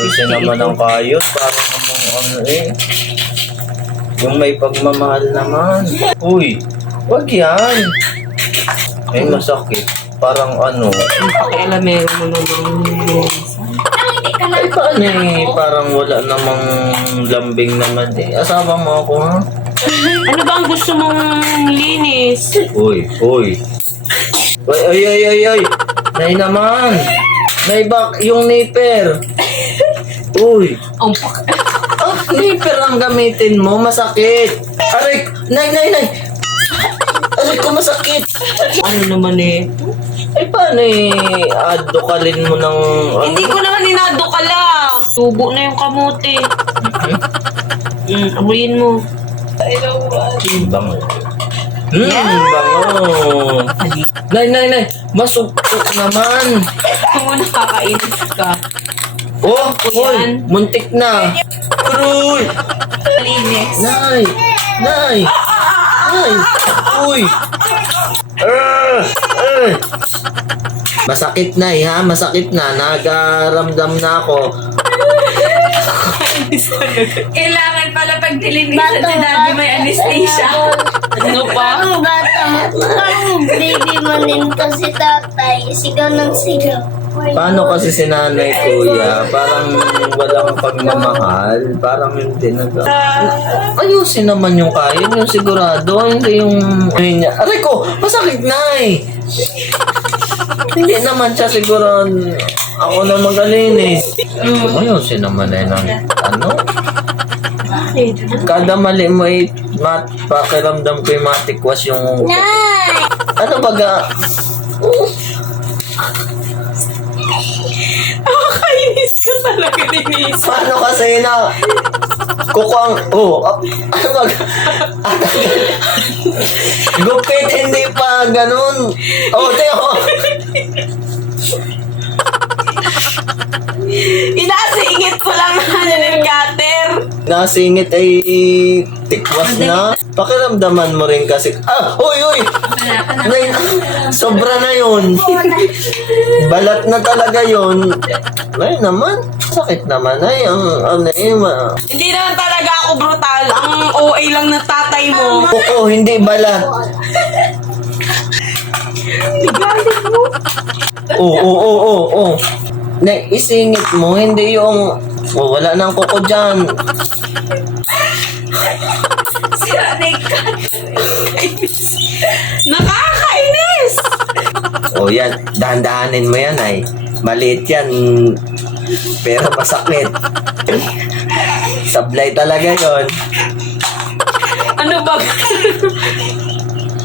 Ayusin naman ang kayod. Parang namang ano eh. Yung may pagmamahal naman. Uy, wag yan. Ay, masakit. Parang ano. Pakialamero mo naman. Ay, paano eh? Parang wala namang lambing naman eh. Asawa mo ako ha? Ano ba ang gusto mong linis? Uy, uy. Uy, ay, ay, ay, ay. Nay naman. Nay bak, yung nipper. Uy. Ang pak... Ang ang gamitin mo, masakit. Aray, nay, nay, nay. Aray ko masakit. Ano naman eh? Ay, paano eh? Adukalin mo ng... Ano? Hindi ko naman inadukala. Tubo na yung kamote. Mm, amuyin mo. Bango. Hmm, bango. Nay, nay, nay. Masukot naman. Kung mo nakakainis ka. Oh, uy, Yan. muntik na. Uy, Linis. nay, nay, nay, uy. Ah, ah. Masakit na eh, ha? Masakit na. Nagaramdam na ako. Kailangan pala pag nilinisan ni Daddy may anesthesia. Ano pa? Ang bata, ang baby mo din kasi tatay, sigaw ng sigaw. Paano kasi si nanay kuya? Parang walang pagmamahal. Parang hindi nag... Ayusin naman yung kaya. Yung sigurado. Hindi yung... Ayun niya. Aray ko! Masakit na eh! hindi naman siya siguro... Ako na magalinis. Ayusin naman eh ng... Ano? Kada mali mo eh... Mat, pakiramdam ko yung matikwas yung... Nay! Ano baga? Nakakainis talaga, Denise. Paano kasi na kukuang oh ah, ano ba gupit hindi pa ganun oh tiyo Inasingit ko lang yung cutter. Nasingit ay tikwas na pakiramdaman mo rin kasi ah uy uy Nay, sobra na yun balat na talaga yun ay naman sakit naman ay ang ano eh ma- Hindi naman talaga ako brutal. Ang OA lang ng tatay mo. Oo, hindi balat. Bigaling mo. Oo, oo, oo, oo, oo. Na isingit mo, hindi yung... Oh, wala nang kuko dyan. Sira na yung Nakakainis! Oh, yan. Dahan-dahanin mo yan, ay. Maliit yan. Pero masakit. Sablay talaga yon. Ano ba?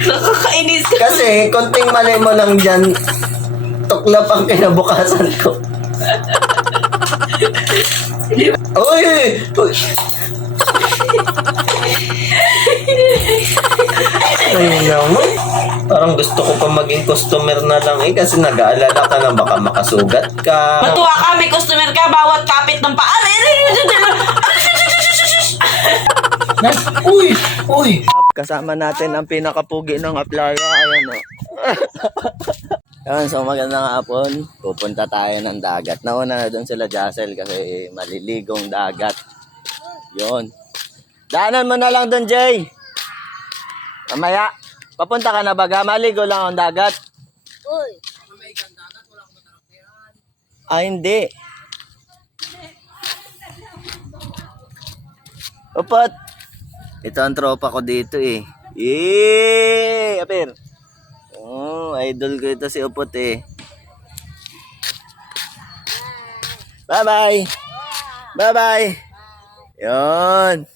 Nakakainis ka. Kasi, konting mali mo lang dyan, tuklap ang kinabukasan ko. Uy! Uy! Ay naman. Parang gusto ko pa maging customer na lang eh kasi nag-aalala ka na baka makasugat ka. Matuwa ka, may customer ka, bawat kapit ng paa. Uy! Uy! Kasama natin ang pinakapugi ng aplaya. Ayan o. Ayan, so magandang hapon. Pupunta tayo ng dagat. Nauna na doon sila Jassel kasi maliligong dagat. Yon. Daanan mo na lang doon, Jay. Mamaya. Papunta ka na baga. Maligo lang ang dagat. Uy, Ah, hindi. Upot. Ito ang tropa ko dito eh. Yee! Apir. Oh, idol ko ito si Upot eh. Bye-bye. Bye-bye. Yon.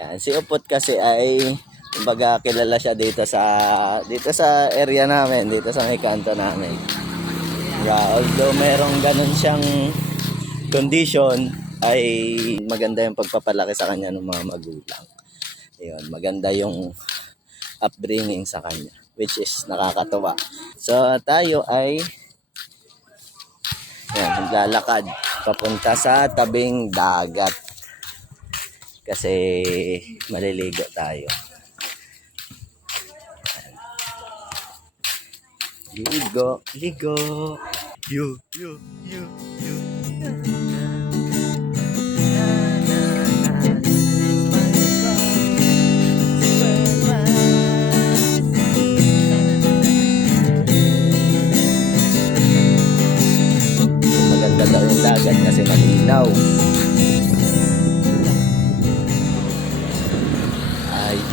Yan, si Upot kasi ay kumbaga kilala siya dito sa dito sa area namin, dito sa may kanto namin. Yeah, although merong ganun siyang condition, ay maganda yung pagpapalaki sa kanya ng mga magulang. Ayun, maganda yung upbringing sa kanya, which is nakakatuwa. So, tayo ay yan, maglalakad papunta sa tabing dagat. Kasi maliligo tayo. Ligo, ligo. You, you, you, you.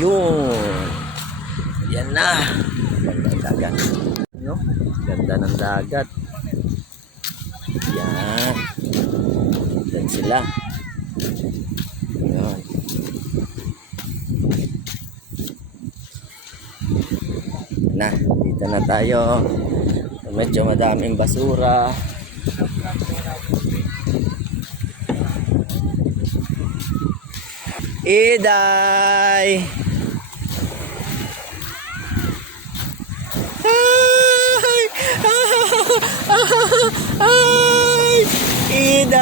Ayun. Yan na. Ganda ng dagat. No? Ganda ng dagat. Yan. Yan sila. Yan. Na, dito na tayo. Medyo madaming basura. Iday! Ay! Ay! Iday!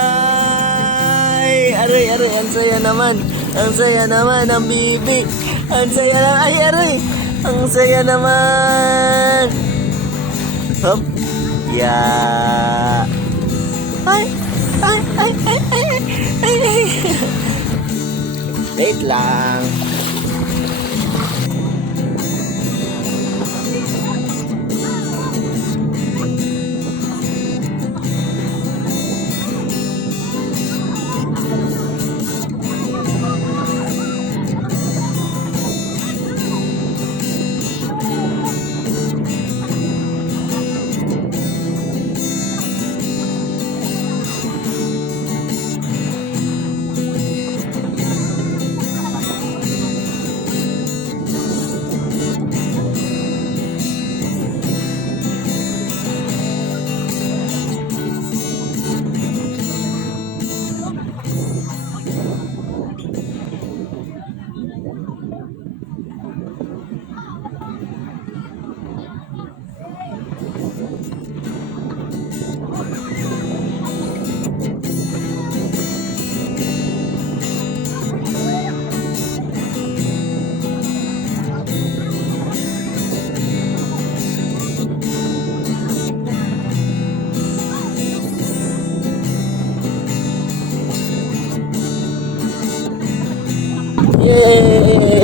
Aray, aray, ang saya naman. Ang saya naman, ang bibi. Ang saya naman. Ay, aray! Ang saya naman. Hop. Ya. Ay! Ay! Ay! Ay! Ay! Ay! ay. Wait lang.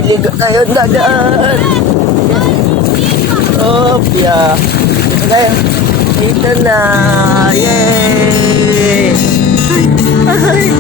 Diego tayo dagan. Opya. Oh, Ngayon, dito na. Yay! Ay,